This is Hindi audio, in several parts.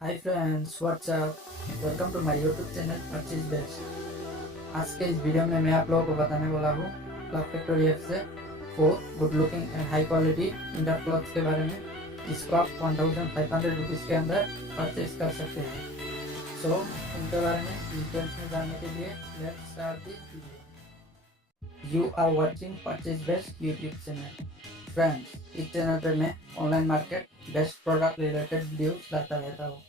Hi friends, what's up. Welcome to my YouTube channel purchase best. आज के इस वीडियो में मैं आप लोगों को बताने वाला हूँ क्लॉथ फैक्ट्री ऐप से 4 good looking and high quality inner clothes के बारे में, जिसको आप 1500 रुपीज़ के अंदर परचेज कर सकते हैं। सो उनके बारे में डिटेल्स में जानने के लिए let's start this video. You are watching purchase best YouTube channel. Friends, इस चैनल पर मैं online market best product related videos लाता रहता हूँ।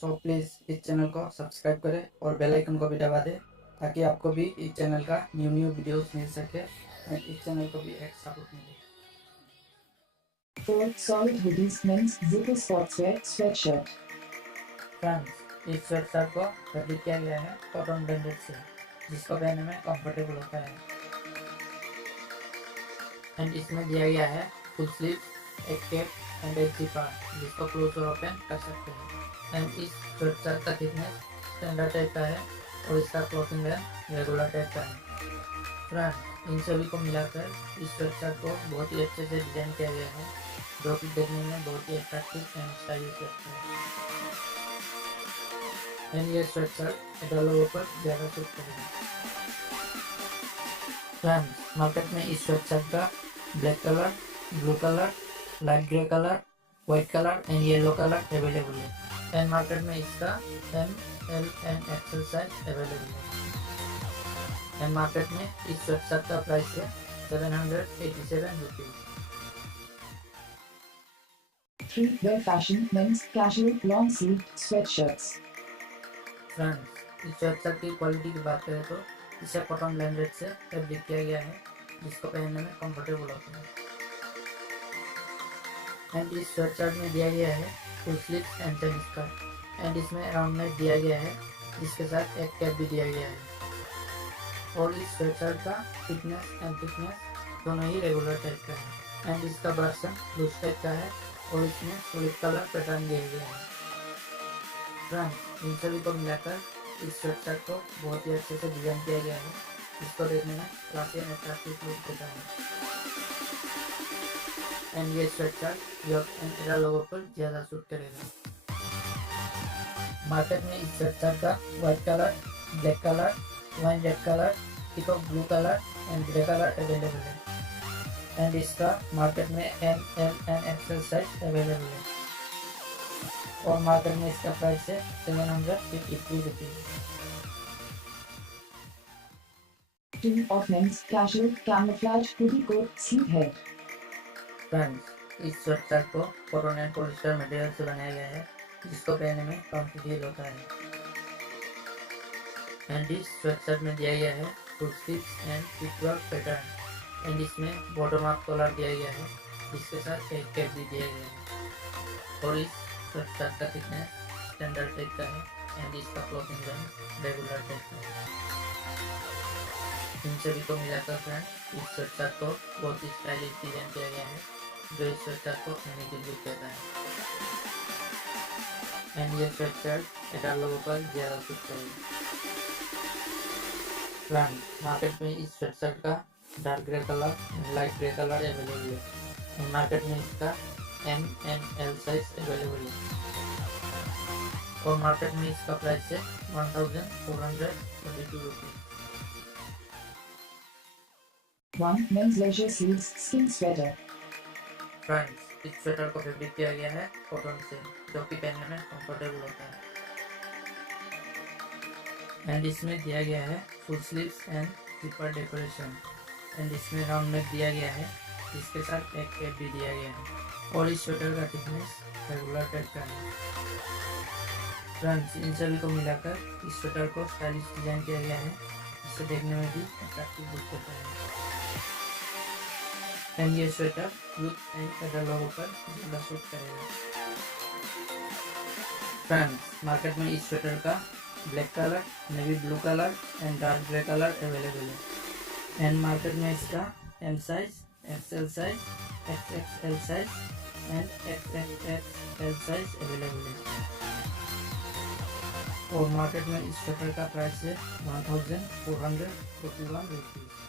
सो प्लीज़ इस चैनल को सब्सक्राइब करें और बेल आइकन को भी दबा दें, ताकि आपको भी इस चैनल का न्यू वीडियोस मिल सके और इस चैनल को भी एक सपोर्ट मिले। For solid hoodies, men's zipper sportswear sweatshirt. Friends, इस स्वेटशर्ट को फैब्रिक किया गया है कॉटन ब्लेंडेड से, जिसको पहनने में कंफर्टेबल होता है। एंड इसमें दिया गया है फुल स्लीव, एक कैप एंड एक जिपर, जिसको क्लोज और ओपन कर सकते हैं। एंड इस स्वेटशर्ट का थिकनेस स्टैंडर्ड टाइप का है और इसका क्लॉथिंग लेंथ रेगुलर टाइप का है। फ्रेंड, इन सभी को मिलाकर इस स्वेटशर्ट को बहुत ही अच्छे से डिजाइन किया गया है, जो कि देखने में बहुत ही अट्रैक्टिव एंड स्टाइलिश लगता है। एंड ये स्वेटशर्ट एडल्ट लोगों पर ज़्यादा सूट करेगा। फ्रेंड्स, मार्केट में इस स्वेटशर्ट का black colour, blue colour, light grey colour, white colour and yellow colour available है। एंड मार्केट में इसका M, L and XL size available है। एंड मार्केट में इस स्वेटशर्ट का प्राइस है 787 rupees. Streetwear fashion, men's casual long sleeved sweatshirts. Friends, इस स्वेटशर्ट की क्वालिटी की बात करें तो इसे कॉटन ब्लेंडेड से फैब्रिक किया गया है, जिसको पहनने में कंफर्टेबल होता है। एंड इस स्वेटशर्ट में दिया गया है full sleeves and chain skirt, and इसमें राउंड नेक दिया गया है, जिसके साथ एक कैप भी दिया गया है। और इस स्वेटशर्ट का थिकनेस एंड थिकनेस दोनों ही रेगुलर टाइप का है। एंड इसका बटन लूज टाइप का है और इसमें सॉलिड कलर पैटर्न दिया गया है। फ्रेंड्स, इन सभी को मिलाकर इस स्वेटशर्ट को बहुत ही अच्छे से डिजाइन किया गया है, जिसको देखने में क्लासी एंड अट्रैक्टिव लुक देता है। एंड ये स्वेटशर्ट यंग एंड एडल्ट लोगों पर ज़्यादा सूट करेगा। मार्केट में इस स्वेटशर्ट का white colour, black colour, wine red colour, peacock blue colour and grey colour available है। एंड इसका मार्केट में M, L and XL size available है। और मार्केट में इसका प्राइस है 753 rupees. Two of men's casual camouflage hoodie coat sleeve head. Friends, इस स्वेटशर्ट को कॉटन एंड पॉलिस्टर मटेरियल से बनाया गया है, जिसको पहनने में काफी फील होता है। एंड इस स्वेटशर्ट में दिया गया है full sleeves and pick work pattern, and इसमें बॉटम अप कॉलर दिया गया है, जिसके साथ एक कैप भी दिया गया है। और इस स्वेटशर्ट का थिकनेस स्टैंडर्ड टाइप का है एंड इसका क्लॉथिंग लेंथ रेगुलर टाइप का है। इन सभी को मिलाकर फ्रेंड, इस स्वेटशर्ट को बहुत ही स्टाइलिश डिजाइन किया गया है, जो इस स्वेटशर्ट को अमेजिंग लुक देता है। एंड ये स्वेटशर्ट एडल्ट लोगों पर ज़्यादा सूट करेगा। फ्रेंड, मार्केट में इस स्वेटशर्ट का dark grey colour and light grey colour available है। एंड मार्केट में इसका M and L size available है। और मार्केट में इसका प्राइस है 1422 rupees. One men's leisure sleeves skin sweater. Friends, इस स्वेटर को फैब्रिक किया गया है कॉटन से, जो कि पहनने में कंफर्टेबल होता है। एंड इसमें दिया गया है full sleeves and zipper decoration, and इसमें राउंड नेक दिया गया है, जिसके साथ एक कैप भी दिया गया है। और इस स्वेटर का थिकनेस रेगुलर टाइप का है। फ्रेंड्स, इन सभी को मिलाकर इस स्वेटर को स्टाइलिश डिजाइन किया गया है, जिससे देखने में भी अट्रैक्टिव लुक देता है। एंड ये स्वेटर यूथ एंड एडल्ट लोगों पर ज़्यादा सूट करेगा। फ्रेंड्स, मार्केट में इस स्वेटर का black colour, navy blue colour and dark grey colour available है। एंड मार्केट में इसका M size, XL size, XXL size and XXL size available है। और मार्केट में इस स्वेटर का प्राइस है 1441 रुपीज़।